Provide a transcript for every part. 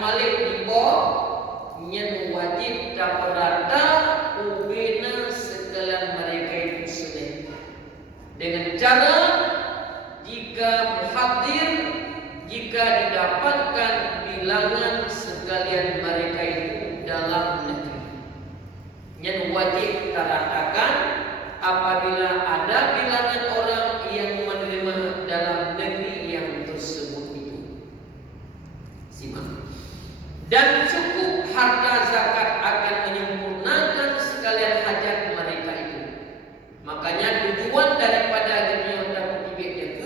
Malik nipo nyen wajib daperata ubena segala mereka itu sudah dengan cara jika muhadir, jika didapatkan bilangan sekalian mereka itu dalam negeri, yang wajib teratakan apabila ada bilangan orang yang menerima dalam negeri yang tersebut itu. Simak. Dan cukup harta zakat akan menyempurnakan sekalian hajat mereka itu. Makanya tujuan daripada dunia dapat dibekkan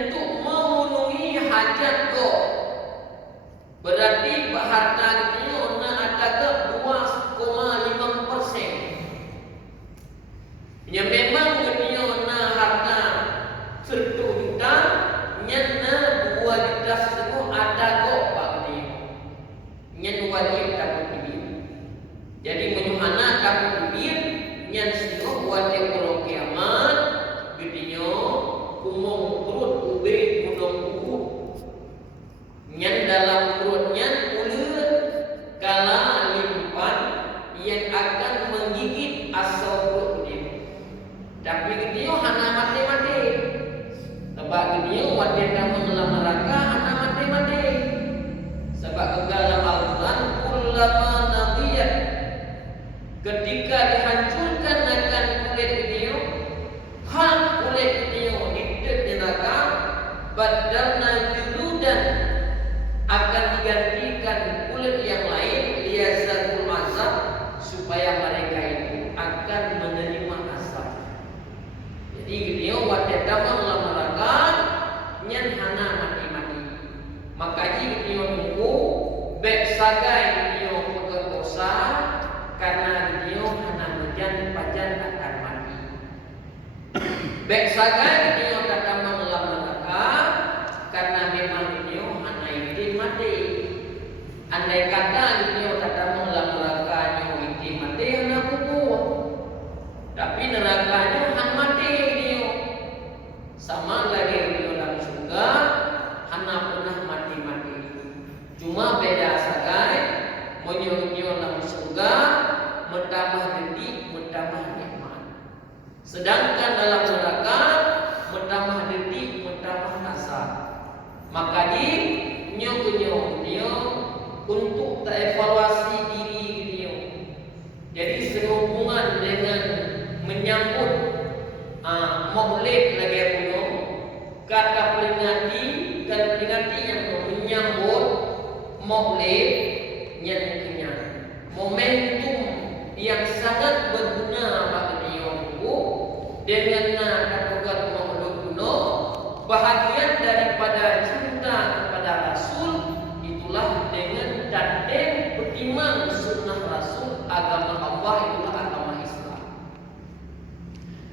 untuk memenuhi hajat kau. Berarti harta dunia ada ke 2,5%. Yang memang dunia harta 1 juta, nyana 2 juta setengah ada kok pak dunia. Nyan wajib dapat dibir. Jadi menyuhana dapat dibir, nyan setengah wajib kalau kiamat, dunia kumong turut ube gunung urut. Nyan dalam urutnya ulet kala limpan yang akan menggigit asal urut dia. Tapi dia hana mati-mati. Sebab dia wajib mengelam neraka hana mati-mati. Sebab dalam Al-Quran kullama nadiyat, ketika dihancurkan akan kulit dia, hak kulit dia di neraka, badalna juludan, akan digantikan kulit yang lain liyazatul azab, supaya mereka itu akan menerima azab. Jadi dia wajib mengelam neraka nyan hana mati-mati. Makanya dia nunggu bek sagai dia pegang dosa karena dia hana mejan pajan akan mati. Bek sagai dia kata mengelam neraka karena memang dia hana itu mati. Andai kata dia kata mengelam neraka dia itu mati hana kubur. Tapi nerakanya hana mati dia. Sama lagi dia dalam surga hana pernah mati-mati. Cuma beda sagai menyo dalam surga bertambah detik, bertambah nikmat. Sedangkan dalam neraka bertambah detik, bertambah asap. Maka nyo untuk evaluasi diri dia. Jadi sehubungan dengan menyambut maulid lagi puno, kata peringati yang menyambut maulid yang kenyang, momentum yang sangat berguna bagi dia dengan kata maulid kuno, bahagian daripada cinta kepada Rasul itulah dengan tandem beriman sunnah Rasul, agama Allah itulah agama Islam.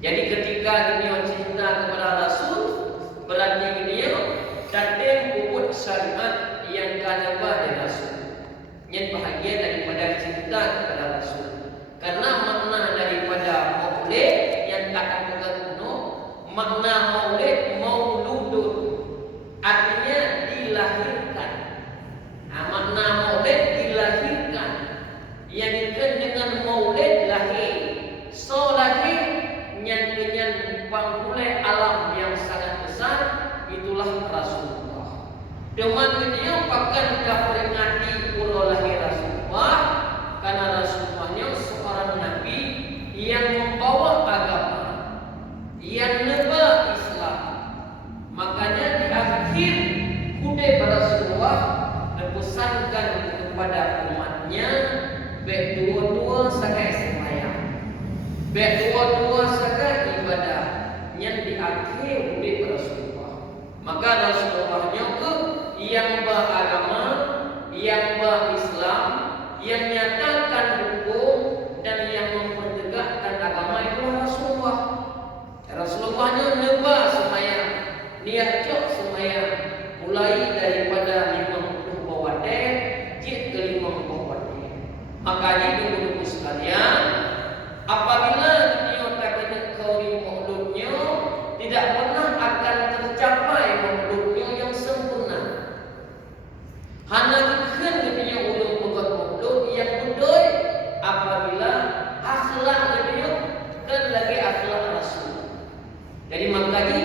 Jadi ketika dia cinta kepada Rasul, berarti dia tandem bubut syariat yang kanabah dari Rasul. Yang bahagia daripada cinta kepada Rasul. Karena makna daripada maulid yang akan pegang kuno, makna maulid mauludun, artinya dilahirkan. Makna maulid dilahirkan. Yang dikenal dengan maulid lahir. So lahir nyan pangulai alam yang sangat besar, itulah Rasulullah. Dengan dia pakan peringati ulah lahir Rasulullah, karena Rasulullahnya seorang nabi yang membawa agama, yang neba Islam. Makanya di akhir kudai Rasulullah dipesankan kepada umatnya, baik dua-dua sagai sembahyang, baik dua-dua sagai ibadah, yang di akhir kudai Rasulullah. Maka Rasulullahnya yang beragama, yang berislam, yang nyatakan hukum dan yang mempertegakkan agama itu Rasulullah. Rasulullahnya neba sembahyang, niat cok sembahyang, mulai daripada 50 bawade jik ke 50 bawade. Makanya tunggu-tunggu sekalian, apabila dia tak kena kauli mauludnya, tidak pernah akan tercapai mauludnya yang sempurna. Hana kan dia ulun bukan mulut yang bedoi apabila akhlak dia kan lagi akhlak Rasul. Jadi makanya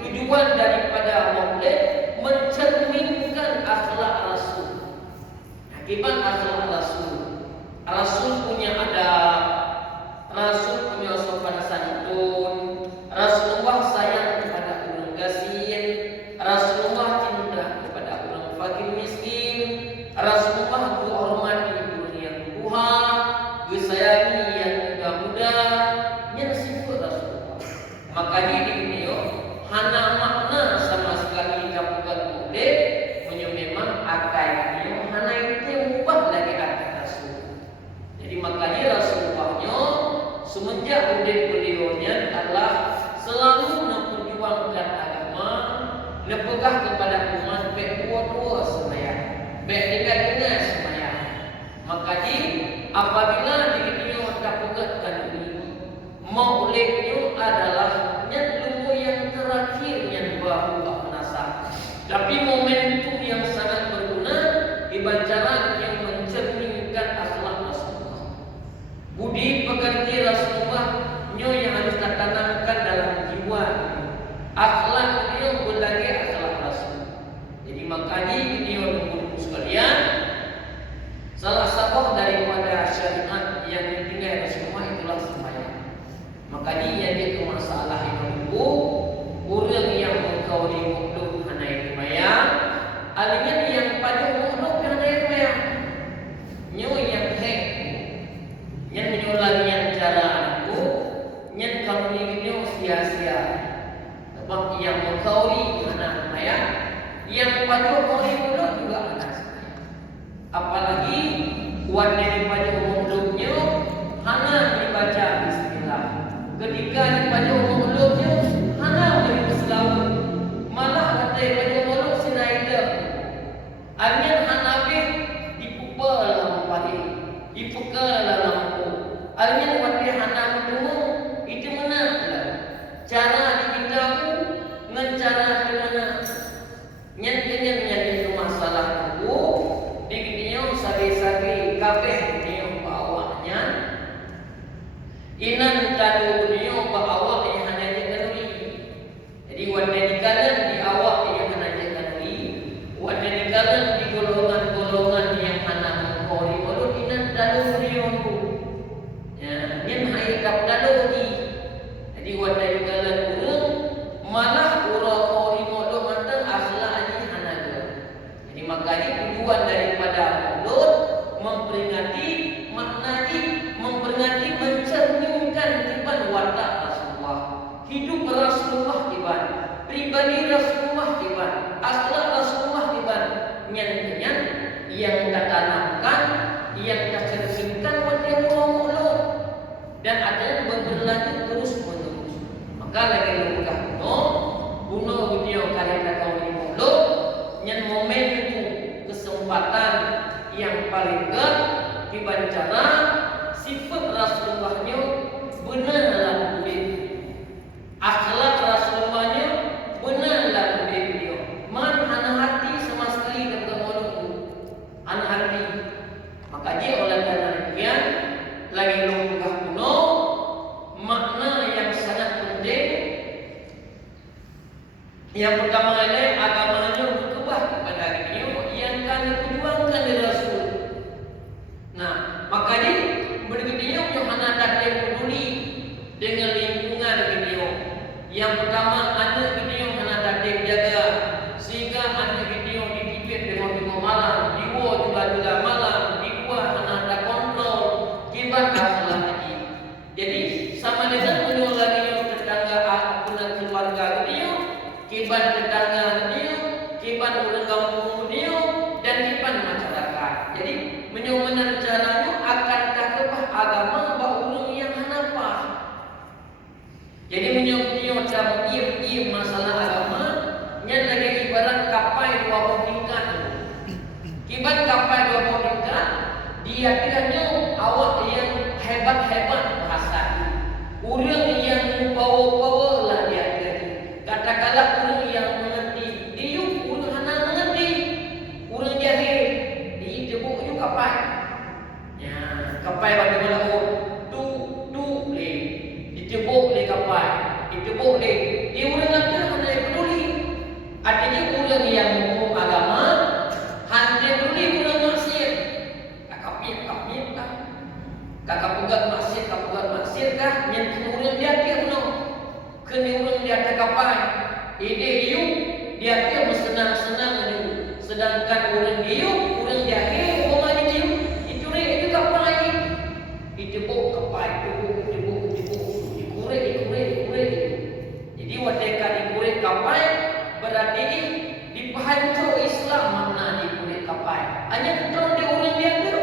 tujuan daripada maulid mencerminkan akhlak Rasul. Akibat akhlak Rasul. Rasul punya adab, Rasul punya sopan santun, Rasulullah sayang kepada orang gasin, Rasulullah cinta kepada orang fakir miskin, Rasulullah menghormati orang yang tua, disayangi yang muda-muda, yang sifat Rasulullah. Makanya di video hana makna sama sekali kapukat muda, punya memang akai video hana itu ubah lagi akai Rasul. Jadi makanya Rasulullahnya semenjak urip beliaunya adalah selalu memperjuangkan agama, nepegah kepada umat baik dua-dua sembahyang, baik dengar sembahyang. Makanya apabila dirinya mendapatkan ini, maulidnya adalah nyatlumu yang terakhir yang baru menasa. Tapi momentum yang sangat berguna dibacakan yang mencerminkan akhlak Rasulullah. Budi pekerti Rasulullah yang harus ditanamkan dalam jiwa. Akhlak dia berlagi akhlak Rasul. Jadi makanya ini orang sekalian, salah satu daripada syariat yang ditinggal Rasulullah itulah sembahyang. Makanya yang dia masalah itu orang yang mengkauli mukduk hanai sembahyang, alinya yang pada mukduk hanai sembahyang. Nyo yang hek, yang menyulang yang cara aku, yang kamu ini sia-sia. Sebab yang mengkauli hanai sembahyang, yang pada kauli mukduk juga hanai sembahyang. Apalagi kuat daripada mukduknya, hana dibaca bismillah. Ketika dibaca mukduknya, hana berselawat. Malah kata baca mukduk sinaida. Artinya hana dipupal dalam padi, dipukal dalam lampu. Artinya waktu hana mendengar itu mana? Cara diberitahu dengan cara di mana? Nyen itu masalah itu. Dikiniyo sabi-sabi kabeh niyo bawahnya. Inan tadu niyo bawah yang hanya kanuri. Jadi wanda dikalan di awak yang hanya kanuri, wanda dikalan di golongan-golongan yang hanya mengkori baru inan tadu niyo. Ya, nyen hai kap tadu ni. Jadi wanda dikalan urang malah urang kori modo mantang akhlak ni hanya. Jadi makanya tujuan daripada mulut memperingati memperingati mencerminkan tiban watak Rasulullah, hidup Rasulullah tiban, pribadi Rasulullah tiban, akhlak Rasulullah tiban, nyan yang ditanamkan, yang dicerminkan pada mulut dan ada yang berlanjut terus menerus. Maka lagi lukah bunuh video karena kau di mulut, nyan momen itu kesempatan yang paling gak dibacara sifat Rasulullahnya benarlah murid, akhlak Rasulullahnya benarlah murid dia. Man anak hati sama sekali dan kemudian anak hati. Maka dia oleh karena demikian lagi lungkah kuno makna yang sangat penting. Yang pertama adalah agamanya berubah kepada dia yang kami perjuangkan di Rasul. Nah, makanya berikutnya Yohana datang peduli dengan lingkungan video. Yang pertama anak video Yohana datang jaga sehingga anak video dipipit dengan malam, diwo juga malam, diwa Yohana kontrol kibat akhlak lagi. Jadi sama dengan menyulangi tetangga akunan keluarga video, kibat tetangga video, kibat orang kampung video dan kibat masyarakat. Jadi menyumenan caranya akan takubah agama bahwa yang hanapa. Jadi menyumenan cara diam masalah agama yang lagi ibarat kapai 20 tingkat. Kibat kapai 20 tingkat, dia hanya awak yang hebat-hebat bahasa. Orang yang power lah dia. Katakanlah orang yang mengerti, dia orang hana mengerti, orang jahil. kapal pada melaut tu le ditebuk le kapal ditebuk le dia orang ada hanya peduli artinya orang yang hukum agama hanya peduli orang maksiat kakapit lah kakak pegat maksiat kah yang orang dia orang kena orang dia ada kapal ide you dia bersenang-senang you sedangkan orang dia orang jahil orang dia itu kapal lagi ditebuk kapal ditebuk dikurek jadi wateka dikurek kapal berarti dipahancur Islam makna dikurek kapal hanya betul dia orang dia tu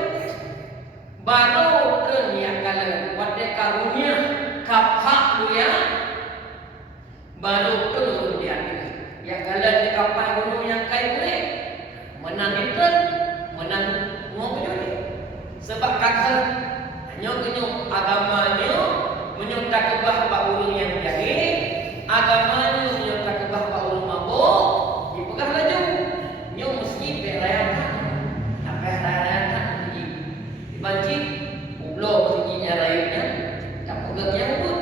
baru ke yang kalau wateka runya kapak tu ya baru ke orang dia yang kalau di kapal gunung yang kai kurek menang itu menang mau jadi sebab kakak nyok agamanya menyontak kebah pak orang yang jahil agamanya menyontak kebah pak orang mabuk dipegang laju nyok mesti berayakan sampai rayakan dibanci ublo perginya rayanya tak pegangnya pun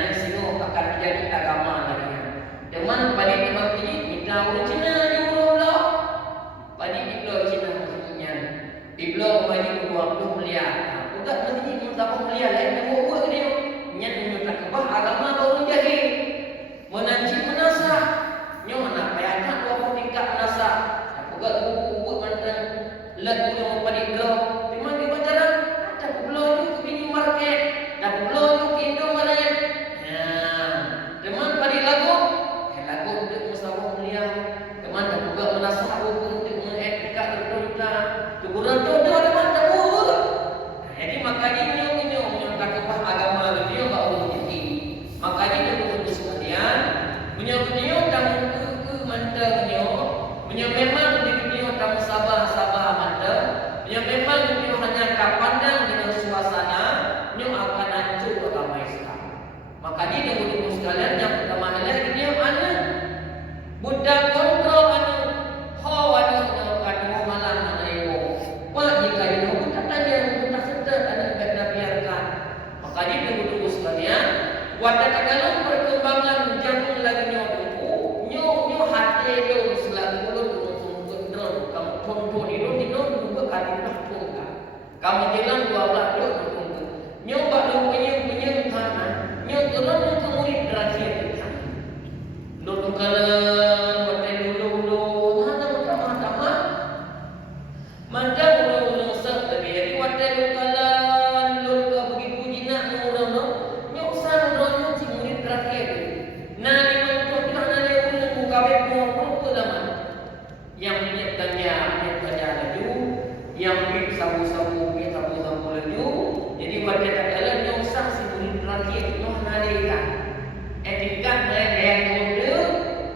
yang sino akan jadi agama lagi teman pada teman ini minta orang Cina di Allah pada iblo Cina maksudnya iblo bagi 20 miliar bukan mesti berapa miliar lain yang buat dia nyat menyutak kebah agama orang jahil menanci menasah nyo mana payah 20 tingkat menasah bukan buku mantan let udah pada iblo memang di pacaran ada iblo itu mini market dan iblo itu Indo market teman pada lagu untuk musawah mulia teman tak juga menasah hukum untuk mengetika tertuta tuburan tu ada mana tahu jadi makanya ini menyontak kebah agama dia tak Allah jadi makanya dia betul sekalian menyontak tamu ke mandangnya memang dia tamu sabar mandang memang dia hanya kapandang dengan suasana dia akan hancur agama Islam makanya dia betul sekalian yang pertama adalah dia mana budak kontrol anu ho anu anu malam anu ibu wah jika itu budak tanya budak sedar anu kita biarkan makanya dia betul sekalian wadah dalam perkembangan zaman lagi nyo hati itu selalu kontrol kamu kontrol itu dua kali kamu jalan 12 dua nyo bak punya tanah nyo turun ke murid terakhir dulu kalan pakai dulu ada macam-macam macam dulu sat tapi jadi pakai kalan dulu begitu jinak orang nyoksan orang si murid terakhir nah memang tu kerana dia punya muka bepong tu zaman yang menyiapkannya laju yang pik sabu-sabu laju jadi pakai kalan nyoksan si murid terakhir noh nalika etikat yang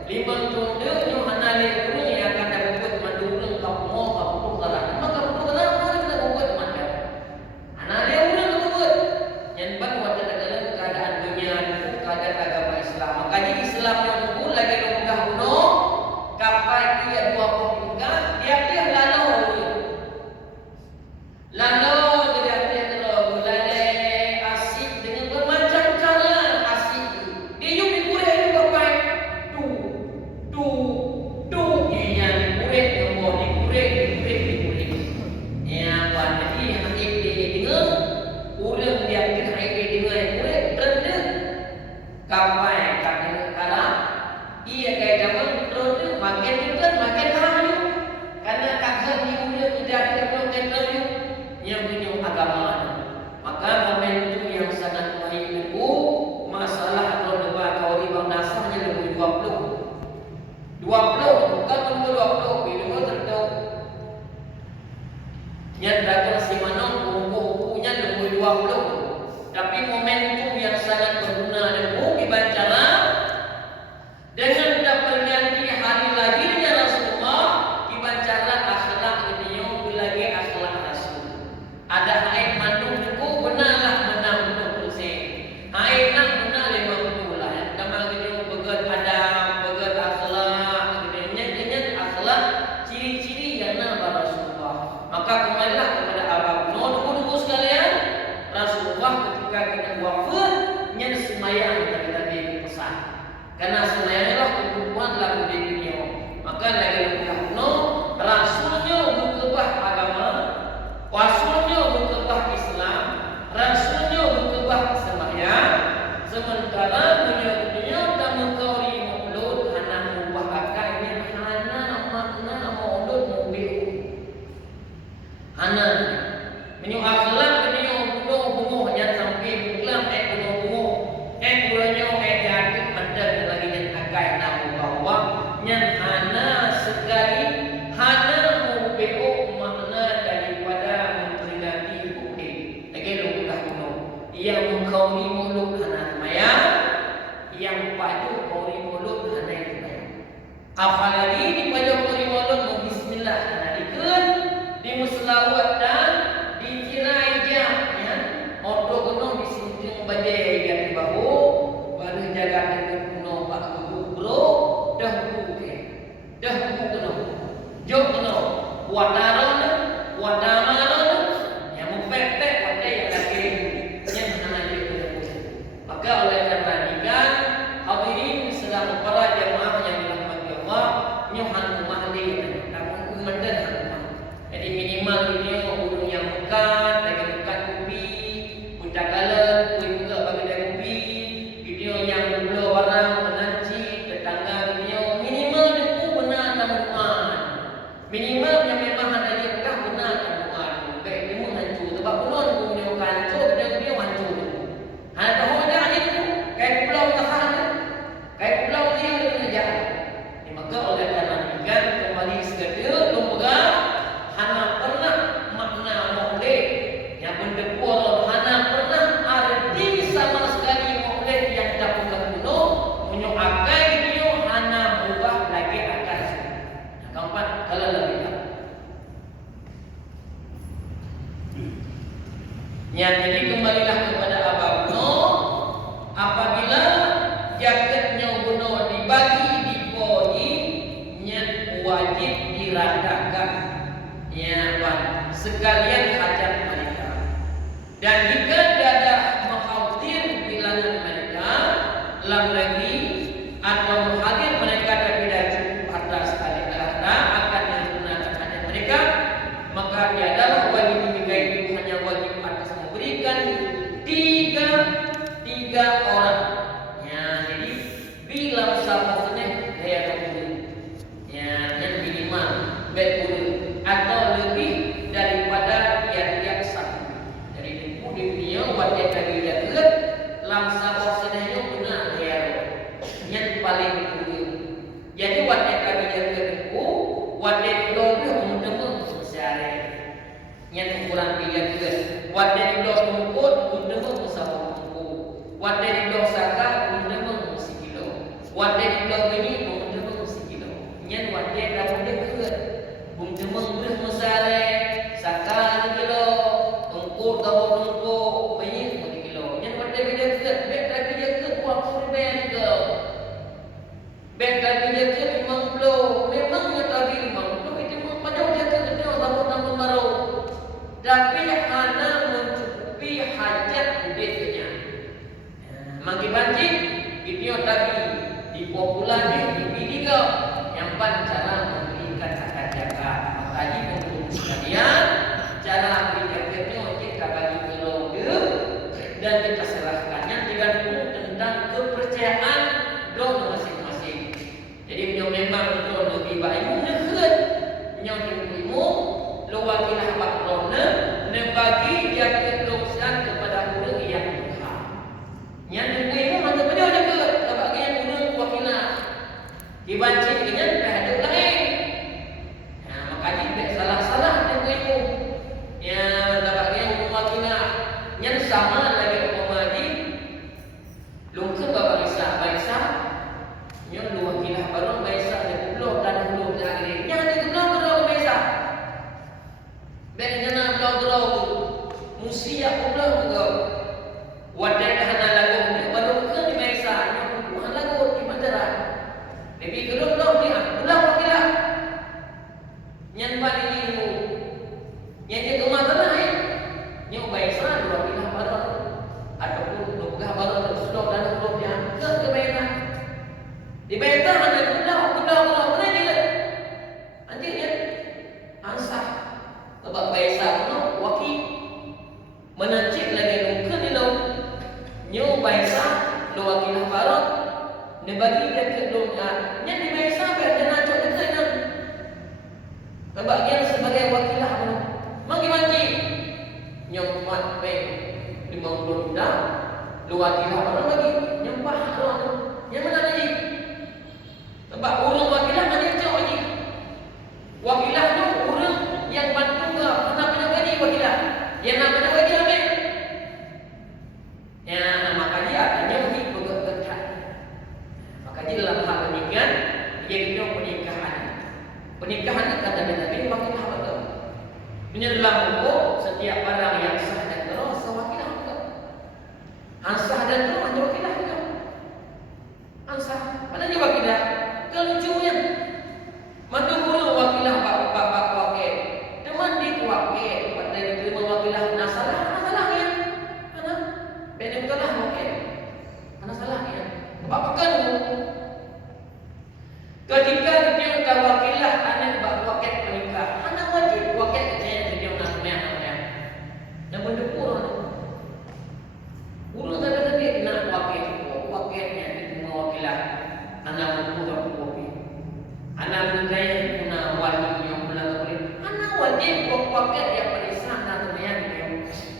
limang tonde nyo hanale kuno yang akan dapat mandurung kamu kamu kalah maka kamu kalah mana kita buat macam hanale ulang buat yang ban wajah dalam keadaan dunia keadaan agama Islam makanya Islam yang pun lagi longgah kuno kapai dia 20 tingkat dia lalu jadi terlalu asik dengan bermacam cara asik dia yuk dikurek juga kapai tu yang dikurek nombor dikurek yang pada dia yang dengar ulang dia kena dengar kurek terus kapai kata kalah ia kayak zaman terus makin tahu karena kakak ni ulang tidak terus yang punya agama maka momentum yang sangat baik itu masalah atau debat kau di bang dasarnya lebih 20 bukan nombor 20 bila tertahu yang dapat si manong buku-bukunya nombor 20 tapi momentum yang sangat berguna dan dibaca dengan terganti hari lahirnya Rasulullah dibacalah akhlak beliau lagi akhlak Rasul ada ayat mandung itu benarlah menang 20% ayat nak benar 50 lah yang kama beliau begat adab begat akhlak ciri-ciri yang nama Rasulullah maka kembalilah kepada abang wadaron, wadamaron, yang mempepek wadai yang lagi yang hanya itu. Maka oleh karena ikan hadirin sedang para jemaah yang dirahmati Allah, nyohan rumah dia, kamu mendan rumah. Jadi minimal ini urung yang makan, lagi makan kopi, bucakalan, kopi juga bagi dia kopi, video yang belum barang menanci, tetangga video minimal itu benar dalam rumah. Minimal yang memang ada dia benar benar dalam rumah. Baik dia menghancur, sebab belum punya hancur, dia hancur. Hanya tahu ada itu, kayak pulau tahan, kayak pulau dia kerja. Maka oleh karena ikan kembali segera lembaga hana pernah makna maulid yang berdepur hana pernah arti sama sekali maulid yang dapat kuno menyoakai dia hana berubah lagi akan keempat kalau lebih ya, jadi kembalilah kepada Abang apabila jaketnya Buno dibagi dipoi nya wajib diratakan ya Bang sekalian hajat mereka, dan jika ada mengkhawatir bilangan mereka lam lagi atau hadir mereka tapi dah cukup harta sekali harta akan menggunakan hajat mereka, maka dia adalah wajib jika itu hanya wajib atas memberikan tiga orang ya. Jadi bila sama seneh dia akan ya yang minimal betul atau lebih daripada tiap-tiap satu. Jadi itu dia wajib bagi dia ke langsung senehnya benar dia yang paling dulu. Jadi wajib bagi dia ke itu wajib dulu untuk mencari yang ukuran dia ke wajib dulu untuk bersama wadah di blok saka bunda mengisi kilo, wadah di blok ini bunda mengisi kilo. Nyan wadah dah bunda ke, bunda mengreh mesare, saka kilo, engkau kau engkau banyak kilo. Nyan wadah beda ke, bek lagi dia ke buat kurban ke, bek lagi dia ke 50, memangnya tadi 50 itu pada dia ke kedua tahun baru, tapi hanya mencukupi hajat hidupnya. Magi banjir video tadi di populasi di video yang cara memberikan zakat zakat. Makanya untuk sekalian cara beri zakatnya kita bagi periode dan kita serahkannya tergantung tentang kepercayaan doa masing-masing. Jadi memang doa lebih baik mendekat yang ilmu lo wakilah bakrona dan bagi zakat dosa kepada orang yang yang ilmu mana pada ada ke sebab yang guna wakilah dibancing dengan hadis lain. Nah, makanya salah-salah yang ilmu yang sebab yang wakilah yang sama lagi umpama lungke bapa Baisa yang dua wakilah baru Baisa dan pulau dan pulau lagi yang ada pulau Baisa benana pulau musia pulau ke wadah hana lagu baru ke di Malaysia yang lagu di Madura lebih gelap dah dia ulang wakilah yang paling ilmu yang dia rumah tanah yang Malaysia dua wakilah baru ataupun dua baru sudah dan belum dia ke Malaysia di Malaysia ada pulau mana dia nanti dia ansah sebab Malaysia pun wakil menancik lagi luka di laut nyo Baisa lo wakilah barat ne bagi dia ke doa nya di Baisa biar dia nak cok dekat nak kebagian sebagai wakilah magi magi nyo mat pe 50 dah lo wakilah barat lagi nyembah lo yang mana lagi sebab urung wakilah mana cok lagi wakilah tu urang yang bantu ke nak bagi wakilah yang nak bagi ambil ya, makanya artinya mungkin bergerak. Makanya dalam hal pernikahan dia kira pernikahan. Pernikahan itu kata-kata ini wakilah betul. Punya dalam hukum setiap barang yang sah dan terus sewakilah betul. Ansah dan terus hanya wakilah betul. Ansah, mana dia wakilah? Kelucunya, mantu guru wakilah bapak wakil. wajib pakai dia perisan atau yang dia.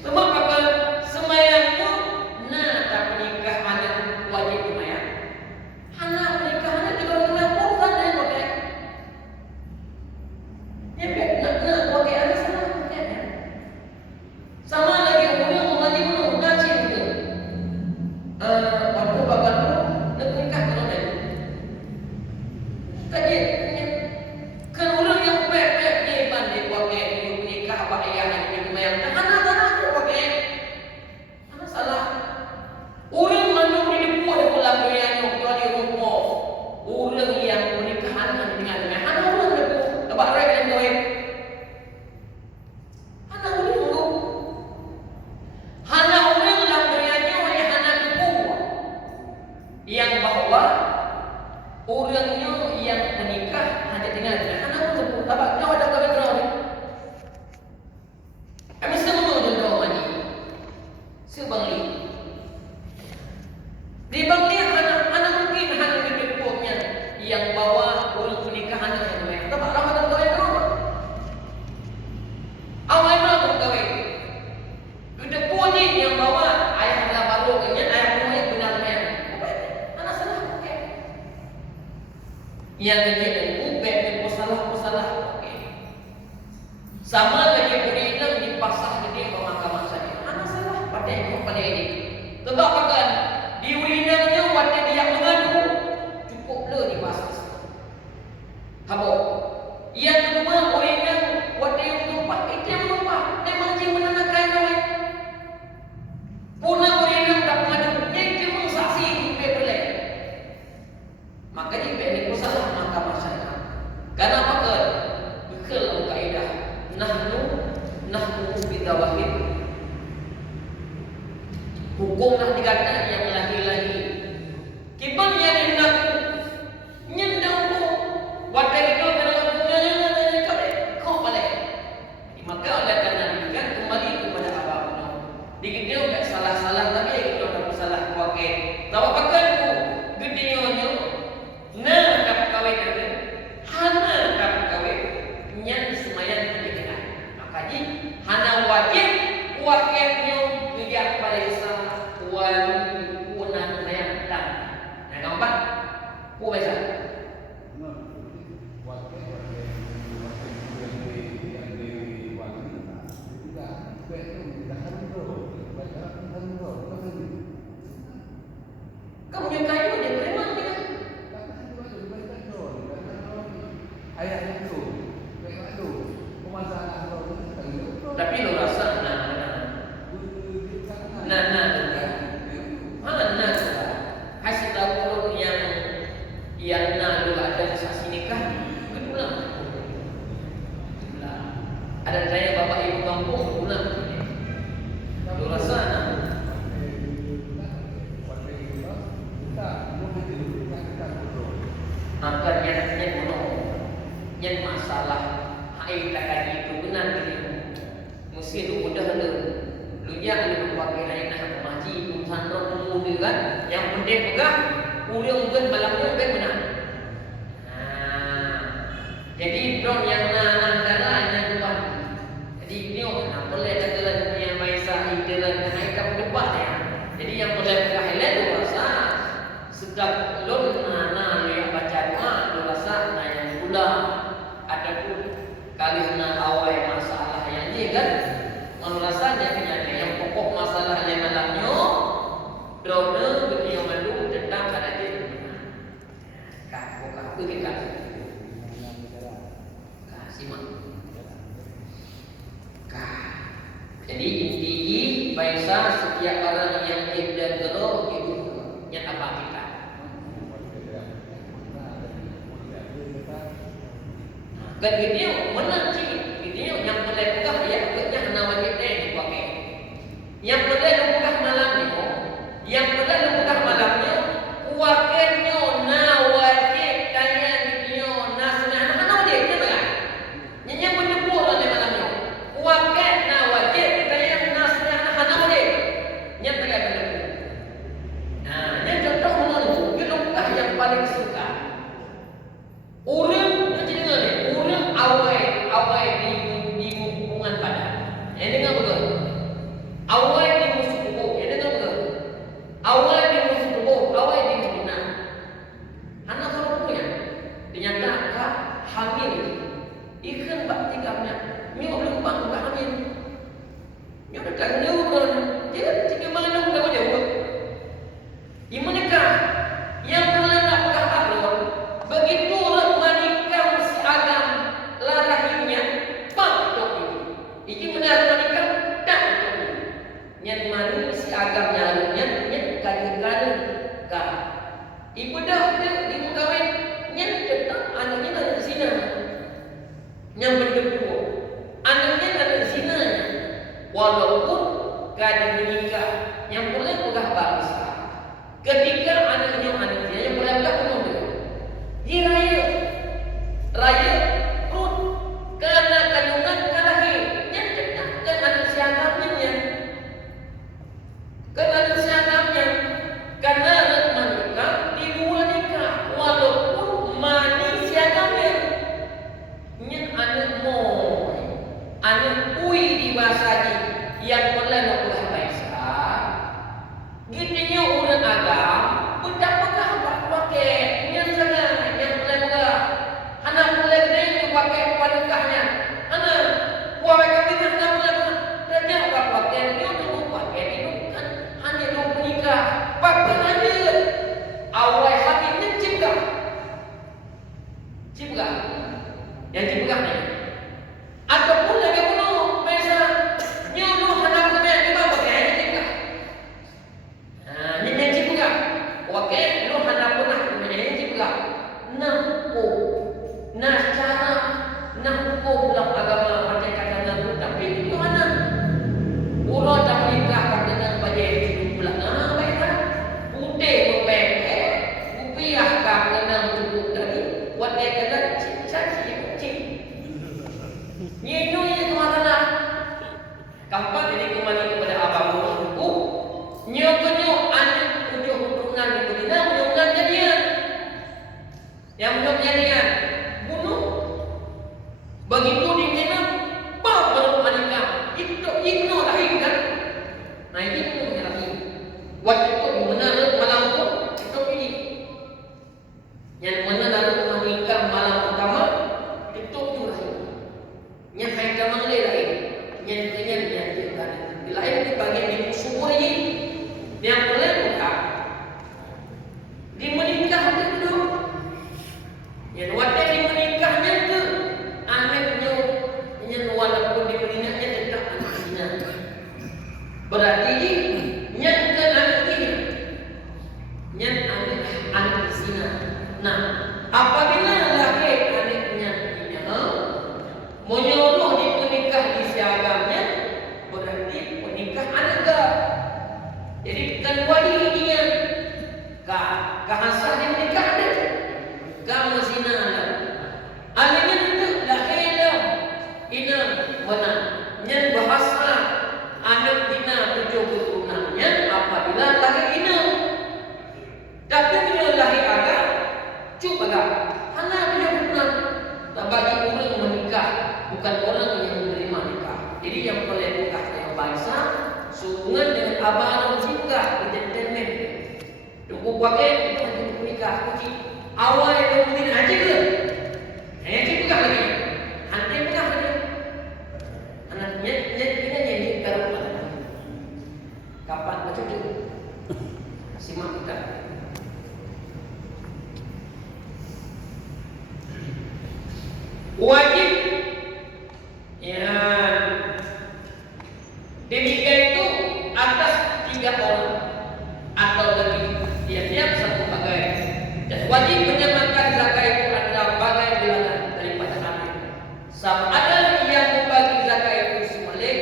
Cuma pakai semayang tu, nah tak menikah anak wajib semayang. Anak menikah anak juga semayang pun kan dia pakai. Ya nak pakai anak sana pakai. Sama lagi orang wajib belum ngaji tu. Waktu bapak tu nak menikah kalau dia. Tadi kan orang yang pepek ni pandai pakai nikah apa yang ada semayang. Anak tu pakai. Anak salah. Orang mana boleh buat dia pula yang kecuali rumah. Orang yang pernikahan dengan semayang. Anak orang dia pun dapat rek yang kawin. Anak orang tu. Anak orang yang berianya oleh anak itu. Yang bahawa orangnya yang menikah hanya tinggal dengan anak orang tu. Dapat kau ada kawin kau ni. Kami semua jodoh mani. Sebangli. Di bangli anak mungkin hanya dipikirnya yang bawa orang pernikahan dengan mereka. Dapat ramai kawin kau. Awal mana kawin. Udah punya yang bawa ayah dah baru kenya ayah punya benar memang. Anak salah okey. Yang kenya ubek masalah okey. Sama lagi berinak dipasah dia ke mahkamah saja. Anak salah pada itu pada ini. Sebab kan di ulinangnya waktu dia mengadu cukuplah dipasah. Habo. Yang kedua ulinang waktu yang tumpah itu yang tumpah. Memang dia menandakan kawin. Punah ulinang tak mengadu. Yang cuma saksi itu boleh. Maka dia ini salah mahkamah saja. Karena apa kan? Bekal kaidah. Nahnu bidawahid. Hukum nak dikatakan yang lagi-lagi. Kipan yang hendak nyendang tu. Wadah itu kadang-kadang kau balik. Maka oleh kerana demikian kembali kepada apa-apa. Dikit dia tak salah-salah tapi kita tak salah pakai. Tahu apa kan tu? Gedenya nah tak kawin ada. Hana tak kawin. Nyan semayang pendidikan. Maka ji hana wajib wakilnya dia pada sama wali punah semayang dan. Yang keempat, puasa. Kamu punya kayu dia terima tidak? Tapi lo rasa nah. Mana hasil tahu yang nak ada saksi nikah kedua. Ada saya bapak ibu kampung pulang. Lo rasa nah. Maka nyatanya yang masalah hai takkan itu benar ke mesti lu mudah lu jangan pakai lain nak maji pun sandro muda kan yang penting pegah urang bukan malamnya ben benar. Jadi dong yang antara yang tuan. Jadi ni nak boleh katakan yang maisa itulah hai kamu depan ya. Jadi yang boleh pegah hilang tu rasa sedap lu yang baca doa lu rasa yang pula ataupun kali awal masalah yang ni kan rasanya kenyanya yang pokok masalahnya malamnya drone beliau malu tentang pada dia kaku kita simak jadi inti baisa setiap orang yang tidak gero itu yang apa kita kan video menang sih video yang boleh buka dia bukannya kena wajib dia dipakai yang boleh buka malamnya yang boleh buka malamnya wakilnya na wajib tanya video na senang mana wajib dia kan yang boleh buka malamnya wakil na wajib tanya na senang mana wajib yang tak ada nah yang contoh mana tu dia buka yang paling suka orang awal agamnya. Nyo belum pang amin. Nyo dekat jauh kan. Dia jika mana udah jauh. Di menikah yang pernah nak berkata begitu orang menikah si agam larahinya pang tok ini. Iki benar menikah tak tok ini. Yang mana si agamnya lalunya yang kadang-kadang kah. Ibu dah di kawin yang tetap anaknya tak ada zina. Yang berdebu anaknya tak ada zina. Walaupun kadang menikah yang boleh pegah bangsa. Ketika anaknya yang boleh pegah penuh di raya perut karena kandungan kalahir yang tetap kan anak siagamnya kan anak siagamnya karena anak menikah di luar nikah walaupun mani siagamnya yang anak moy anak ui di bahasa yang boleh pegah bangsa gitunya urut agam bedak pegah pakai yang sangat yang boleh pegah anak boleh dia pakai panikahnya anak buat kami anak boleh pegah dan dia pakai dia untuk pakai itu kan hanya untuk menikah pakai aja awal hatinya cipta yang cipta ni ataupun lagi penuh biasa nyono anak kami juga pakai cipta ni yang cipta pakai lu anak pernah punya cipta nampu nah cara nampu dalam agama macam kata nampu tapi itu anak urut dah menikah dengan bajet pula baiklah putih berpepek rupiah kah kenang cukup tadi buat dia kena caci nyenyo yang kemana kapan jadi kembali kepada abang nyo anak tujuh hubungan di Medina hubungan jadian yang belum jadian bunuh begitu di Medina baru menikah itu rahim kan nah itu rahim waktu itu benar malam pun itu ini yang mana lalu menikah malam pertama itu rahim yang hai kamang le rahim yang lain di bagian di subur ini yang boleh buka di menikah itu yang waktu di menikahnya itu anaknya yang walaupun di menikahnya tetap anak zina berarti yang ke anak ini yang anak zina nah apabila lahir anaknya ini menyuruh di menikah di siagamnya berarti menikah anak jadi kan wali dia kahasah dia menikah ada kamu zina anaknya itu lahir ina mana yang bahasa anak zina tujuh keturunannya apabila lahir ina tapi bila lahir agak cuba agak anak tujuh keturunan bagi orang menikah bukan orang yang menerima nikah jadi yang boleh nikah yang bangsa hubungan dengan abang juga gentleman. Tunggu pakai untuk nikah kunci. Awal yang mungkin aja ke? Hanya kita lagi. Nanti kita lagi. Anaknya kita nyanyi kalau kapan macam tu? Simak kita. Wajib ya demikian itu atas 3 orang atau lebih tiap-tiap satu bagai dan wajib menyamakan zakat itu adalah bagai bilangan daripada amil sama ada yang membagi zakat itu sembelih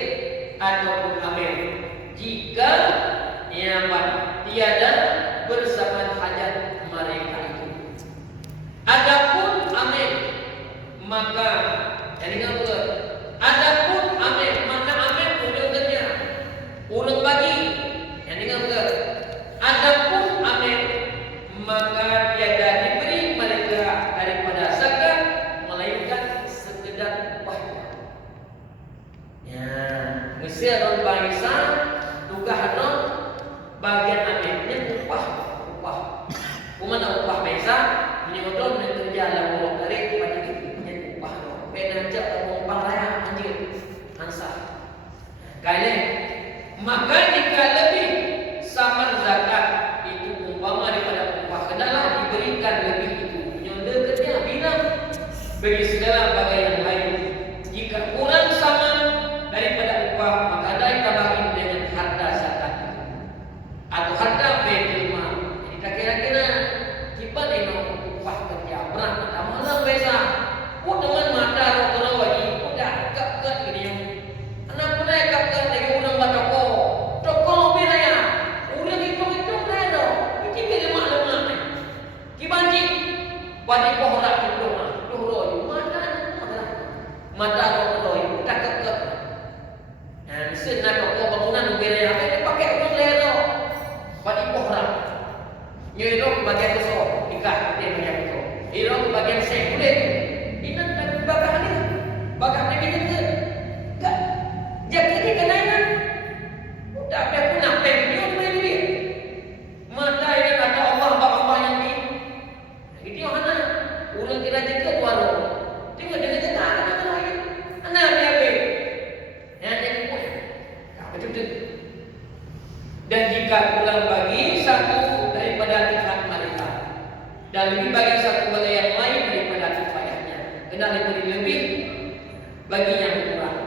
ataupun amil jika yang tiada bersama hajat mereka itu adapun amil maka jadi apa adapun amil maka amil ulang bagi yang dengan betul. Adapun amil maka tiada diberi mereka daripada zakat melainkan sekedar upah. Ya, mesti orang bangsa juga ada bagian amilnya upah. Kumana upah bangsa ini betul kerja lalu dari bagi upah. Beda aja orang panglayan Kali maka jika lebih sama zakat itu umpama daripada upah kenalah diberikan lebih itu nyonda kerja bilang bagi segala bagai yang lain. Jika kurang sama daripada upah maka ada tambahin dengan harta zakat atau harta baitul mal. Jadi kira-kira kita dengan upah kerja berapa amalan biasa. Kau dengan mata orang wajib udah kat dia. Anak pernah kat lagi orang batoko. Toko bila ya. Orang itu dah dah. Ini bila maklum ni. Kibanci wajib pohon itu mah. Dohro mata orang tak kat. Mesin nak toko bangunan bila ya. Dia pakai orang lero. Wajib pohon. Nyerok bagian besar ikat dia bagian besar. Irok bagian sekulet. Ingat tak bakal dia. Bakal dia ke? Tak. Jadi dia kenaikan. Tak ada pun nak dia main dia. Mata ini kata Allah yang ni. Itu yang mana? Orang kira jaga waro. Tengok dia jaga anak lain. Anak dia apa? Yang jadi pun. Macam tu. Dan jika pulang bagi satu daripada kitab mereka dan lebih bagi satu bagi yang lain daripada kifayahnya, kena lebih bagi yang kurang.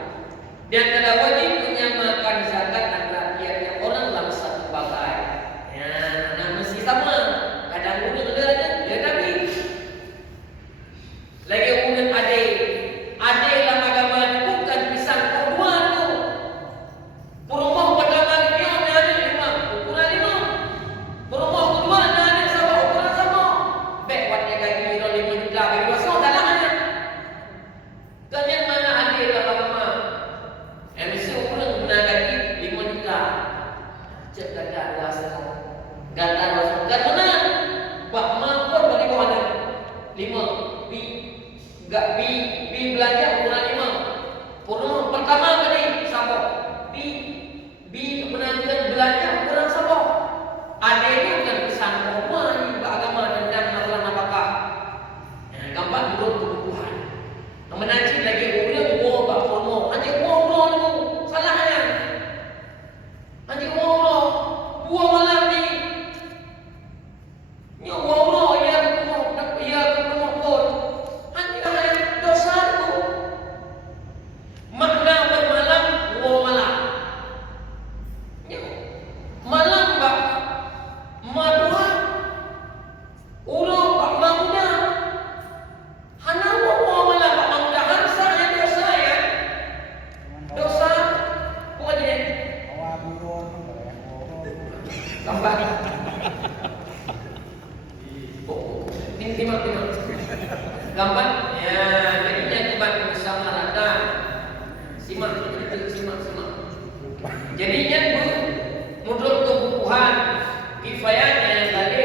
Dan tidak wajib menyamakan zakat antara tiap-tiap orang dalam satu bagai. Ya, nah mesti sama. Kadang orang ada tapi lagi orang ada dalam agama itu bukan pisang kedua tu. Perumahan pertama dia ada 5, ukuran 5. Perumahan kedua ada sama ukuran sama. Baik buat dia gaji 5 juta bagi wasau dalam aja. Dan yang mana ada dalam agama? Mesti orang guna gaji 5 juta. Cek ganda wasau. Ganda wasau. Dan mana? Buat mampu bagi kau ada 5. Bi belanja ukuran 5. Perumahan pertama tadi sama. Bi menangkan belanja ukuran sama. Ada ini bukan pesan perempuan beragama tentang masalah apakah. Gambar menurut kebutuhan. Menanci lagi orang buah bak promo. Hanya buah tu salahnya. Hanya buah malam ni. Ni buah ya promo pun. Hanya dosa tu. Makna bermalam buah malam. Malam bak madua ulo bak mamuda hana buah malam bak mamuda hansa yang dosa ya dosa bukan dia tambah ini timak gambar ya jadinya akibat bersama rata simak jadinya menurut kebutuhan kifayahnya yang tadi.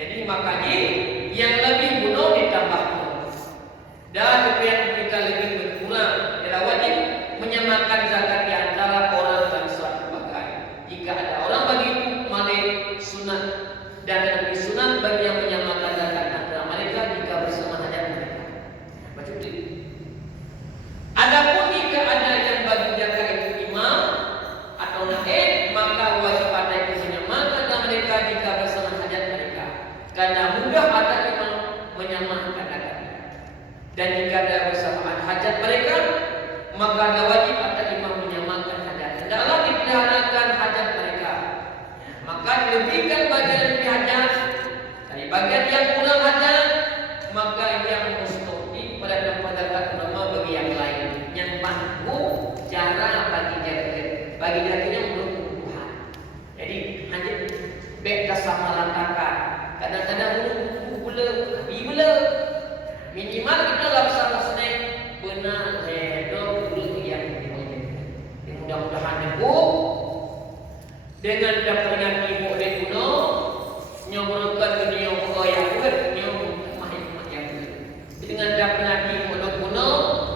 Jadi makanya yang lebih bunuh ditambah dan ketika lebih berkurang adalah wajib menyamakan zakat di antara orang dan suatu bagai. Jika ada orang bagi malik sunat dan lebih sunat bagi yang menyamakan zakat antara mereka jika bersama hajat mereka. Macam itu. Adapun jika ada yang bagi zakat itu imam atau naib, maka wajib ada itu menyamakan mereka jika bersama hajat mereka. Karena mudah ada imam menyamakan zakat. Dan jika ada bersamaan hajat mereka, maka ada wajib ada imam menyamakan hajat. Hendaklah dipeliharakan hajat mereka. Maka dilebihkan bagian lebih hajat dari bagian yang kurang hajat, maka yang mustahil pada tempat zakat ulama bagi yang lain. Yang mampu cara bagi jadinya menurut kebutuhan. Jadi hanya beda sama lantakan. Kadang-kadang bula minimal kita dalam satu snack benar redo bulu yang mudah-mudahan ibu dengan dapatnya ibu dan kuno nyomorkan dunia yang buat nyomor yang dengan dapatnya ibu dan kuno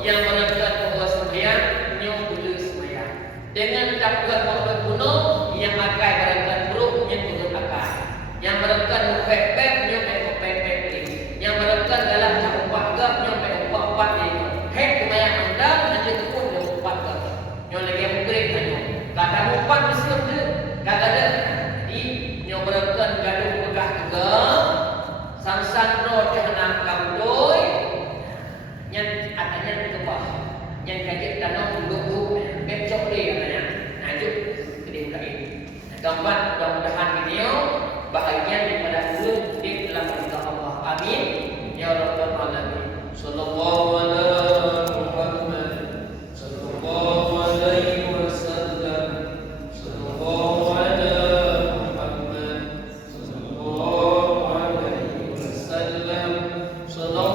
yang mendapat bahwa sembahyang nyomor bulu sembahyang dengan dapat bahwa kuno yang akan berangkat buruk nyomor akan yang berangkat mepet nyomor mepet yang berangkat dalam empat gap nyomor empat ni hek sembahyang anda hanya pun empat gap nyomor lagi mungkin Sallallahu